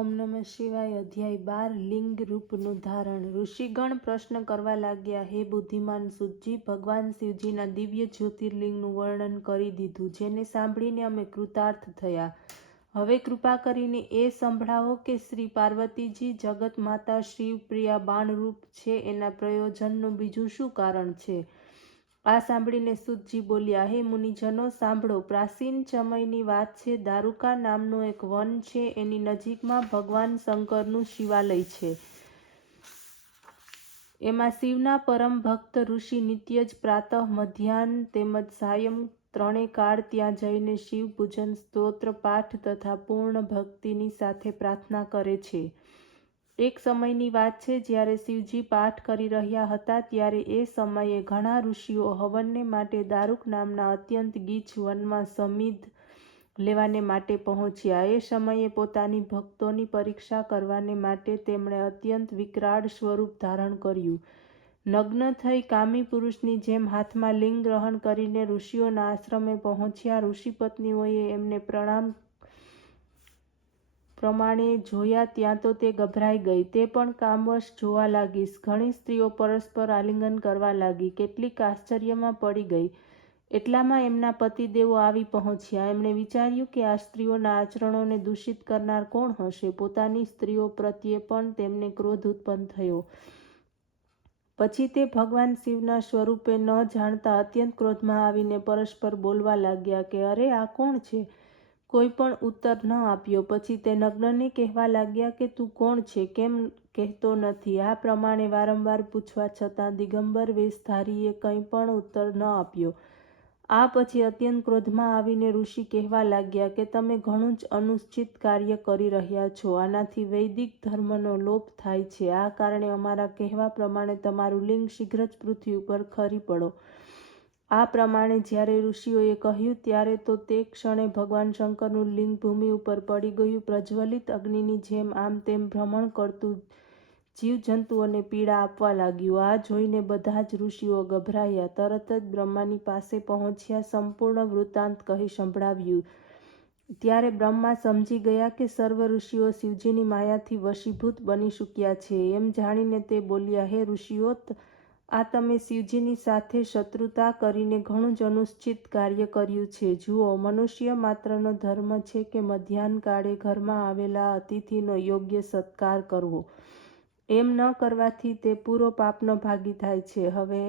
ઓમ નમઃ શિવાય. અધ્યાય 12 લિંગ રૂપનું ધારણ. ઋષિગણ પ્રશ્ન કરવા લાગ્યા, હે બુદ્ધિમાન સૂતજી, ભગવાન શિવજીના દિવ્ય જ્યોતિર્લિંગનું વર્ણન કરી દીધું, જેને સાંભળીને અમે કૃતાર્થ થયા. હવે કૃપા કરીને એ સંભળાવો કે શ્રી પાર્વતીજી જગત માતા શિવપ્રિયા બાણરૂપ છે, એના પ્રયોજનનું બીજું શું કારણ છે? આ સાંભળીને સૂતજી બોલ્યા, હે મુનિજનો, સાંભળો. પ્રાચીન સમયની વાત છે. દારૂકા નામનું એક વન છે. એની નજીકમાં ભગવાન શંકરનું શિવાલય છે. એમાં શિવના પરમ ભક્ત ઋષિ નિત્ય જ પ્રાતઃ, મધ્યાહ્ન તેમજ સાયં ત્રણે કાળ ત્યાં જઈને શિવ પૂજન, સ્તોત્ર પાઠ તથા પૂર્ણ ભક્તિની સાથે પ્રાર્થના કરે છે. એક સમયની વાત છે, જ્યારે શિવજી પાઠ કરી રહ્યા હતા, ત્યારે એ સમયે ઘણા ઋષિઓ હવનને માટે દારૂક નામના અત્યંત ગીચ વનમાં સમિધ લેવાને માટે પહોંચ્યા. એ સમયે પોતાની ભક્તોની પરીક્ષા કરવાને માટે તેમણે અત્યંત વિકરાળ સ્વરૂપ ધારણ કર્યું. નગ્ન થઈ કામી પુરુષની જેમ હાથમાં લિંગ ગ્રહણ કરીને ઋષિઓના આશ્રમે પહોંચ્યા. ઋષિપત્નીઓએ એમને પ્રમાણે જોયા ત્યાં તો તે ગભરાઈ ગઈ. તે પણ કામવશ જોવા લાગી. ઘણી સ્ત્રીઓ પરસ્પર આલિંગન કરવા લાગી. કેટલીક આશ્ચર્યમાં પડી ગઈ. એટલામાં એમના પતિદેવો આવી પહોંચ્યા. એમણે વિચાર્યું કે આ સ્ત્રીઓના આચરણોને દૂષિત કરનાર કોણ હશે? પોતાની સ્ત્રીઓ પ્રત્યે પણ તેમને ક્રોધ ઉત્પન્ન થયો. પછી તે ભગવાન શિવના સ્વરૂપે ન જાણતા અત્યંત ક્રોધમાં આવીને પરસ્પર બોલવા લાગ્યા કે અરે, આ કોણ છે? કોઈ પણ ઉત્તર ન આપ્યો. પછી તે નગ્નને કહેવા લાગ્યા કે તું કોણ છે? કેમ કહેતો નથી? આ પ્રમાણે વારંવાર પૂછવા છતાં દિગંબર વેશધારીએ કંઈ પણ ઉત્તર ન આપ્યો. આ પછી અત્યંત ક્રોધમાં આવીને ઋષિ કહેવા લાગ્યા કે તમે ઘણું જ અનુચિત કાર્ય કરી રહ્યા છો. આનાથી વૈદિક ધર્મનો લોપ થાય છે. આ કારણે અમારા કહેવા પ્રમાણે તમારું લિંગ શીઘ્ર જ પૃથ્વી ઉપર ખરી પડો. આ પ્રમાણે જ્યારે ઋષિઓએ કહ્યું, ત્યારે તો તે ક્ષણે ભગવાન શંકરનું લિંગ ભૂમિ ઉપર પડી ગયું. પ્રજ્વલિત અગ્નિની જેમ આમ તેમ ભ્રમણ કરતું જીવજંતુઓને પીડા આપવા લાગ્યું. આ જોઈને બધા જ ઋષિઓ ગભરાયા. તરત જ બ્રહ્માની પાસે પહોંચ્યા. સંપૂર્ણ વૃત્તાંત કહી સંભળાવ્યું. ત્યારે બ્રહ્મા સમજી ગયા કે સર્વ ઋષિઓ શિવજીની માયાથી વશીભૂત બની ચૂક્યા છે. એમ જાણીને તે બોલ્યા, હે ઋષિઓ, આ તમે શિવજીની સાથે શત્રુતા કરીને ઘણું જ અનુચિત કાર્ય કર્યું છે. જુઓ, મનુષ્ય માત્રનો ધર્મ છે કે મધ્યાહ્ન કાળે ઘરમાં આવેલા અતિથિનો યોગ્ય સત્કાર કરવો. એમ ન કરવાથી તે પૂરો પાપનો ભાગી થાય છે. હવે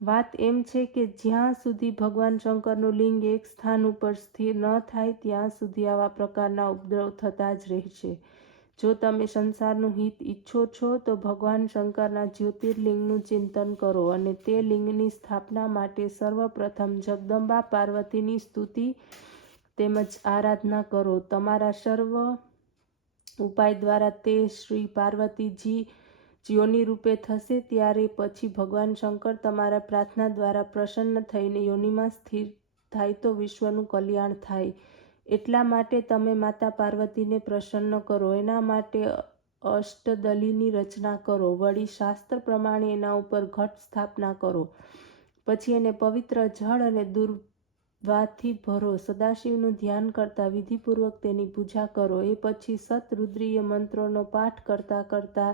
વાત એમ છે કે જ્યાં સુધી ભગવાન શંકરનું લિંગ એક સ્થાન ઉપર સ્થિર ન થાય, ત્યાં સુધી આવા પ્રકારના ઉપદ્રવ થતા જ રહેશે. જો તમે સંસારનું હિત ઈચ્છો છો તો ભગવાન શંકરના જ્યોતિર્લિંગનું ચિંતન કરો અને તે લિંગની સ્થાપના માટે સર્વપ્રથમ જગદંબા પાર્વતીની સ્તુતિ તેમજ આરાધના કરો. તમારા સર્વ ઉપાય દ્વારા તે શ્રી પાર્વતીજી યોનિરૂપે થશે. ત્યારે પછી ભગવાન શંકર તમારા પ્રાર્થના દ્વારા પ્રસન્ન થઈને યોનિમાં સ્થિર થાય તો વિશ્વનું કલ્યાણ થાય. એટલા માટે તમે માતા પાર્વતીને પ્રસન્ન કરો. એના માટે અષ્ટદલીની રચના કરો. વળી શાસ્ત્ર પ્રમાણે એના ઉપર ઘટ સ્થાપના કરો. પછી એને પવિત્ર જળ અને દુર્વાથી ભરો. સદાશિવનું ધ્યાન કરતા વિધિપૂર્વક તેની પૂજા કરો. એ પછી સતરુદ્રીય મંત્રોનો પાઠ કરતા કરતા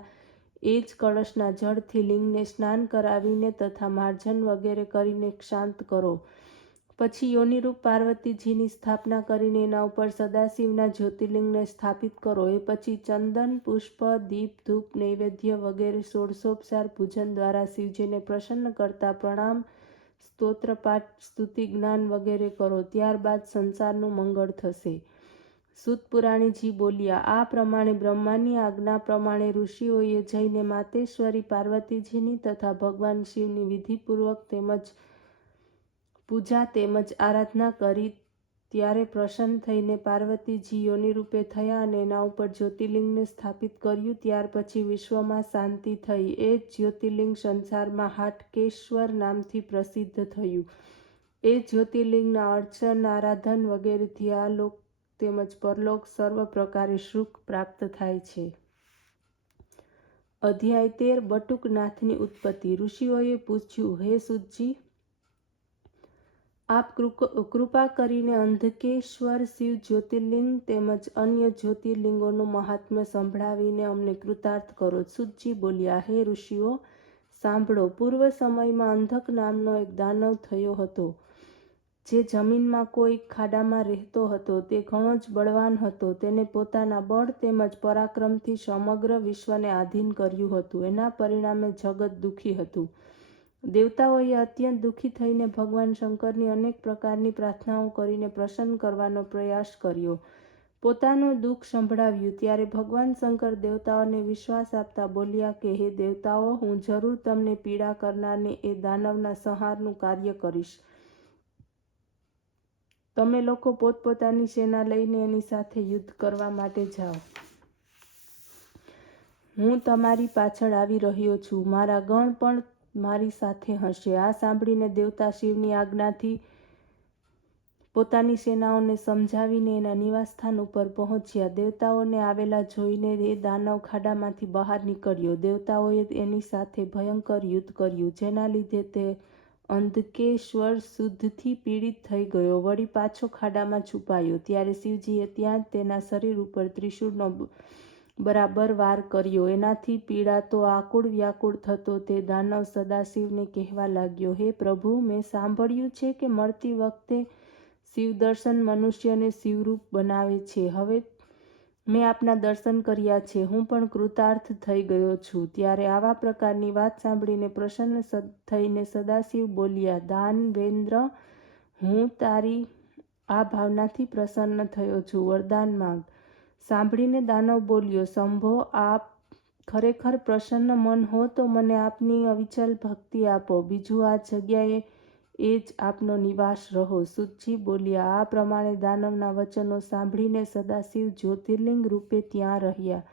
એ જ કળશના જળથી લિંગને સ્નાન કરાવીને તથા માર્જન વગેરે કરીને શાંત કરો. પછી યોનિરૂપ પાર્વતીજીની સ્થાપના કરીને એના ઉપર સદાશિવના જ્યોતિર્લિંગને સ્થાપિત કરો. એ પછી ચંદન, પુષ્પ, દીપ, ધૂપ, નૈવેદ્ય વગેરે ષોડશોપચાર પૂજન દ્વારા શિવજીને પ્રસન્ન કરતા પ્રણામ, સ્તોત્રપાઠ, સ્તુતિ, જ્ઞાન વગેરે કરો. ત્યારબાદ સંસારનું મંગળ થશે. સૂત પુરાણીજી બોલ્યા, આ પ્રમાણે બ્રહ્માની આજ્ઞા પ્રમાણે ઋષિઓએ જઈને માતેશ્વરી પાર્વતીજીની તથા ભગવાન શિવની વિધિપૂર્વક તેમજ પૂજા તેમજ આરાધના કરી. ત્યારે પ્રસન્ન થઈને પાર્વતીજી યોનિરૂપે થયા અને એના ઉપર જ્યોતિર્લિંગને સ્થાપિત કર્યું. ત્યાર પછી વિશ્વમાં શાંતિ થઈ. એ જ્યોતિર્લિંગ સંસારમાં હાટકેશ્વર નામથી પ્રસિદ્ધ થયું. એ જ્યોતિર્લિંગના અર્ચન, આરાધન વગેરેથી આ લોક તેમજ પરલોક સર્વ પ્રકારે સુખ પ્રાપ્ત થાય છે. અધ્યાય 13 બટુકનાથની ઉત્પત્તિ. ઋષિઓએ પૂછ્યું, હે સૂતજી, આપ કૃપા કરીને અંધકેશ્વર શિવ જ્યોતિર્લિંગ તેમજ અન્ય જ્યોતિર્લિંગોનું મહાત્મ્ય સંભળાવીને અમને કૃતાર્થ કરો. સૂતજી બોલ્યા, હે ઋષિઓ, સાંભળો. પૂર્વ સમયમાં અંધક નામનો એક દાનવ થયો હતો, જે જમીનમાં કોઈ ખાડામાં રહેતો હતો. તે ઘણો જ બળવાન હતો. તેને પોતાના બળ તેમજ પરાક્રમથી સમગ્ર વિશ્વને આધીન કર્યું હતું. એના પરિણામે જગત દુઃખી હતું. દેવતાઓએ અત્યંત દુઃખી થઈને ભગવાન શંકરની અનેક પ્રકારની પ્રાર્થનાઓ કરીને પ્રસન્ન કરવાનો પ્રયાસ કર્યો, પોતાનું દુઃખ સંભળાવ્યું. ત્યારે ભગવાન શંકર દેવતાઓને વિશ્વાસ આપતા બોલ્યા કે હે દેવતાઓ, હું જરૂર તમને પીડા કરનારને એ દાનવના સંહારનું કાર્ય કરીશ. તમે લોકો પોતપોતાની સેના લઈને એની સાથે યુદ્ધ કરવા માટે જાઓ. હું તમારી પાછળ આવી રહ્યો છું. મારા ગણ પણ મારી સાથે હશે. આ સાંભળીને દેવતા શિવની આજ્ઞાથી પોતાની સેનાઓને સમજાવીને એના નિવાસસ્થાન ઉપર પહોંચ્યા. દેવતાઓને આવેલા જોઈને એ દાનવ ખાડામાંથી બહાર નીકળ્યો. દેવતાઓએ એની સાથે ભયંકર યુદ્ધ કર્યું, જેના લીધે તે અંધકેશ્વર શુદ્ધથી પીડિત થઈ ગયો. વળી પાછો ખાડામાં છુપાયો. ત્યારે શિવજીએ ત્યાં જ તેના શરીર ઉપર ત્રિશૂળનો બરાબર વાર કર્યો. એનાથી પીડાતો આકુળ વ્યાકુળ થતો તે દાનવ સદાશિવને કહેવા લાગ્યો, હે પ્રભુ, મેં સાંભળ્યું છે કે મળતી વખતે શિવદર્શન મનુષ્યને શિવરૂપ બનાવે છે. હવે મેં આપના દર્શન કર્યા છે. હું પણ કૃતાર્થ થઈ ગયો છું. ત્યારે આવા પ્રકારની વાત સાંભળીને પ્રસન્ન થઈને સદાશિવ બોલ્યા, દાનવેન્દ્ર, હું તારી આ ભાવનાથી પ્રસન્ન થયો છું. વરદાન માંગ. સાંભળીને દાનવ બોલ્યો, શંભો, આપ ખરેખર પ્રસન્ન મન હો તો મને આપની અવિચલ ભક્તિ આપો. બીજું આ જગ્યાએ એ જ આપનો નિવાસ રહો. સૂતજી બોલ્યા. આ પ્રમાણે દાનવના વચનો સાંભળીને સદાશિવ જ્યોતિર્લિંગ રૂપે ત્યાં રહ્યા.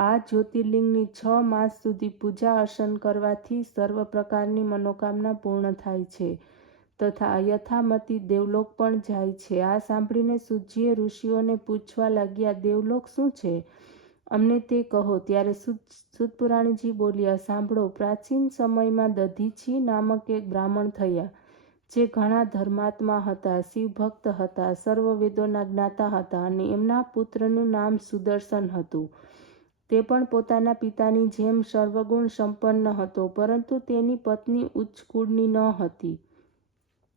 આ જ્યોતિર્લિંગની 6 માસ સુધી પૂજા અર્ચન કરવાથી સર્વ પ્રકારની મનોકામના પૂર્ણ થાય છે તથા યથામતિ દેવલોક પણ જાય છે. આ સાંભળીને સૂતજીએ ઋષિઓને પૂછવા લાગ્યા, દેવલોક શું છે? અમને તે કહો. ત્યારે સૂતપુરાણીજી બોલ્યા, સાંભળો. પ્રાચીન સમયમાં દધીચી નામક એક બ્રાહ્મણ થયા, જે ઘણા ધર્માત્મા હતા, શિવભક્ત હતા, સર્વ વેદોના જ્ઞાતા હતા અને એમના પુત્રનું નામ સુદર્શન હતું. તે પણ પોતાના પિતાની જેમ સર્વગુણ સંપન્ન હતો, પરંતુ તેની પત્ની ઉચ્ચ કુળની ન હતી.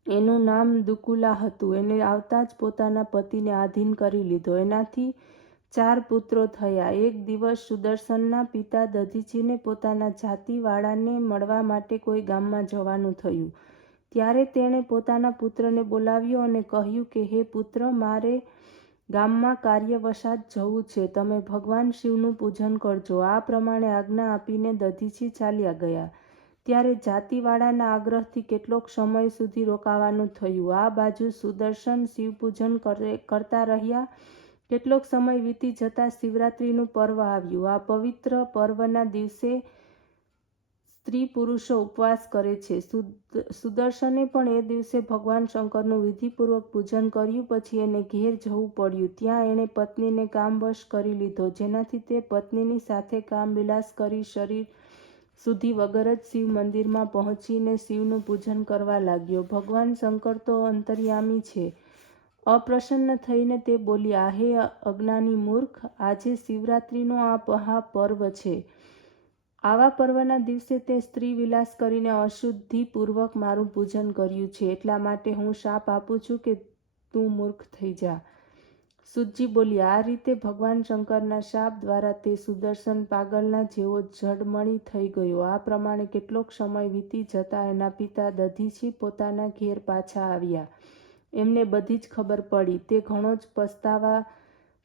એનું નામ દુકુલા હતું. એને આવતા જ પોતાના પતિને આધીન કરી લીધો. એનાથી 4 પુત્રો થયા. એક દિવસ સુદર્શનના પિતા દધીચીને પોતાના જાતિવાળાને મળવા માટે કોઈ ગામમાં જવાનું થયું. ત્યારે તેણે પોતાના પુત્રને બોલાવ્યો અને કહ્યું કે હે પુત્ર, મારે ગામમાં કાર્યવશાત જવું છે. તમે ભગવાન શિવનું પૂજન કરજો. આ પ્રમાણે આજ્ઞા આપીને દધીચી ચાલ્યા ગયા. ત્યારે જાતિવાળાના આગ્રહથી કેટલોક સમય સુધી રોકાવાનું થયું. આ બાજુ સુદર્શન શિવપૂજન કરતા રહ્યા. કેટલોક સમય વીતી જતાં શિવરાત્રિનું પર્વ આવ્યું. આ પવિત્ર પર્વના દિવસે સ્ત્રી પુરુષો ઉપવાસ કરે છે. સુદર્શને પણ એ દિવસે ભગવાન શંકરનું વિધિપૂર્વક પૂજન કર્યું. પછી એને ઘેર જવું પડ્યું. ત્યાં એણે પત્નીને કામવશ કરી લીધો, જેનાથી તે પત્નીની સાથે કામવિલાસ કરી શરીર શુદ્ધિ વગર જ શિવ મંદિરમાં પહોંચીને શિવનું પૂજન કરવા લાગ્યો. ભગવાન શંકર તો અંતર્યામી છે. અપ્રસન્ન થઈને તે બોલ્યા, હે અજ્ઞાની મૂર્ખ, આજે શિવરાત્રિનો આ મહાપર્વ છે. આવા પર્વના દિવસે તે સ્ત્રી વિલાસ કરીને અશુદ્ધિપૂર્વક મારું પૂજન કર્યું છે. એટલા માટે હું શાપ આપું છું કે તું મૂર્ખ થઈ જા. સૂતજી બોલ્યા. આ રીતે ભગવાન શંકરના શાપ દ્વારા તે સુદર્શન પાગલના જેવો જડમણી થઈ ગયો. આ પ્રમાણે કેટલોક સમય વીતી જતાં એના પિતા દધીચી પોતાના ઘેર પાછા આવ્યા. એમને બધી જ ખબર પડી. તે ઘણો જ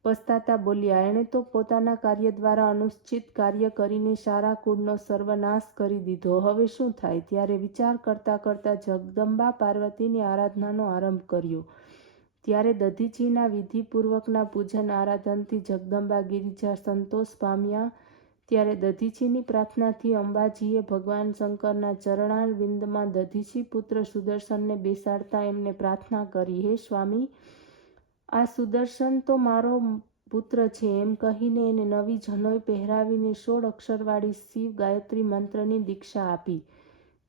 પસ્તાતા બોલ્યા, એણે તો પોતાના કાર્ય દ્વારા અનુચિત કાર્ય કરીને સારા કુળનો સર્વનાશ કરી દીધો. હવે શું થાય? ત્યારે વિચાર કરતાં કરતાં જગદંબા પાર્વતીની આરાધનાનો આરંભ કર્યો. ત્યારે દધીચીના વિધિપૂર્વકના પૂજન આરાધનથી જગદંબા ગિરિજા સંતોષ પામ્યા. ત્યારે દધીચીની પ્રાર્થનાથી અંબાજીએ ભગવાન શંકરના ચરણારવિંદમાં દધીચી પુત્ર સુદર્શનને બેસાડતા એમને પ્રાર્થના કરી, હે સ્વામી, આ સુદર્શન તો મારો પુત્ર છે. એમ કહીને એને નવી જનોઈ પહેરાવીને 16 અક્ષરવાળી શિવ ગાયત્રી મંત્રની દીક્ષા આપી.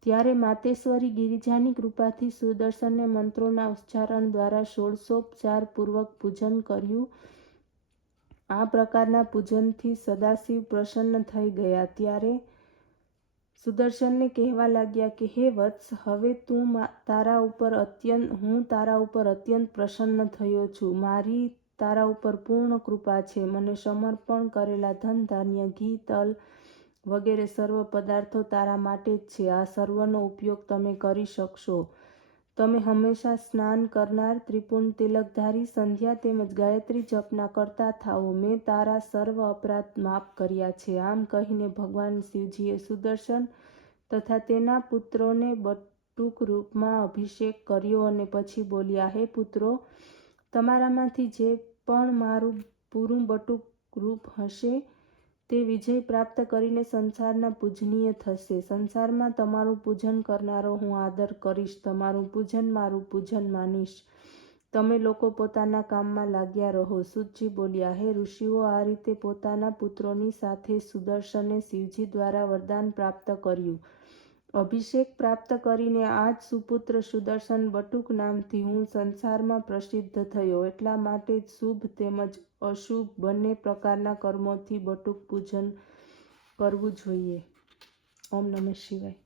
ત્યારે માતેશ્વરી ગિરિજાની કૃપાથી સુદર્શનને મંત્રોના ઉચ્ચારણ દ્વારા ષોડશોપચારપૂર્વક પૂજન કર્યું. આ પ્રકારના પૂજનથી સદાશિવ પ્રસન્ન થઈ ગયા. ત્યારે સુદર્શનને કહેવા લાગ્યા કે હે વત્સ, હવે હું તારા ઉપર અત્યંત પ્રસન્ન થયો છું. મારી તારા ઉપર પૂર્ણ કૃપા છે. મને સમર્પણ કરેલા ધન, ધાન્ય, ઘી, તલ વગેરે સર્વ પદાર્થો તારા માટે જ છે. આ સર્વનો ઉપયોગ તમે કરી શકશો. તમે હંમેશા સ્નાન કરનાર, ત્રિપુંડ તિલકધારી, સંધ્યા તેમજ ગાયત્રી જપના કરતા થાઓ. મેં તારા સર્વ અપરાધ માફ કર્યા છે. આમ કહીને ભગવાન શિવજીએ સુદર્શન તથા તેના પુત્રોને બટુક રૂપમાં અભિષેક કર્યો અને પછી બોલ્યા, હે પુત્રો, તમારામાંથી જે પણ મારું પૂરું બટુક રૂપ હશે તે વિજય પ્રાપ્ત કરીને સંસારના પૂજનીય થશે. સંસારમાં તમારું પૂજન કરનારો હું આદર કરીશ. તમારું પૂજન મારું પૂજન માનીશ. તમે લોકો પોતાના કામમાં લાગ્યા રહો. સૂતજી બોલ્યા, હે ઋષિઓ, આ રીતે પોતાના પુત્રોની સાથે સુદર્શને શિવજી દ્વારા વરદાન પ્રાપ્ત કર્યું. અભિષેક પ્રાપ્ત કરીને આ જ સુપુત્ર સુદર્શન બટુક નામથી હું સંસારમાં પ્રસિદ્ધ થયો. એટલા માટે જ શુભ તેમજ અશુભ બંને પ્રકારના કર્મોથી બટુક પૂજન કરવું જોઈએ. ઓમ નમઃ શિવાય.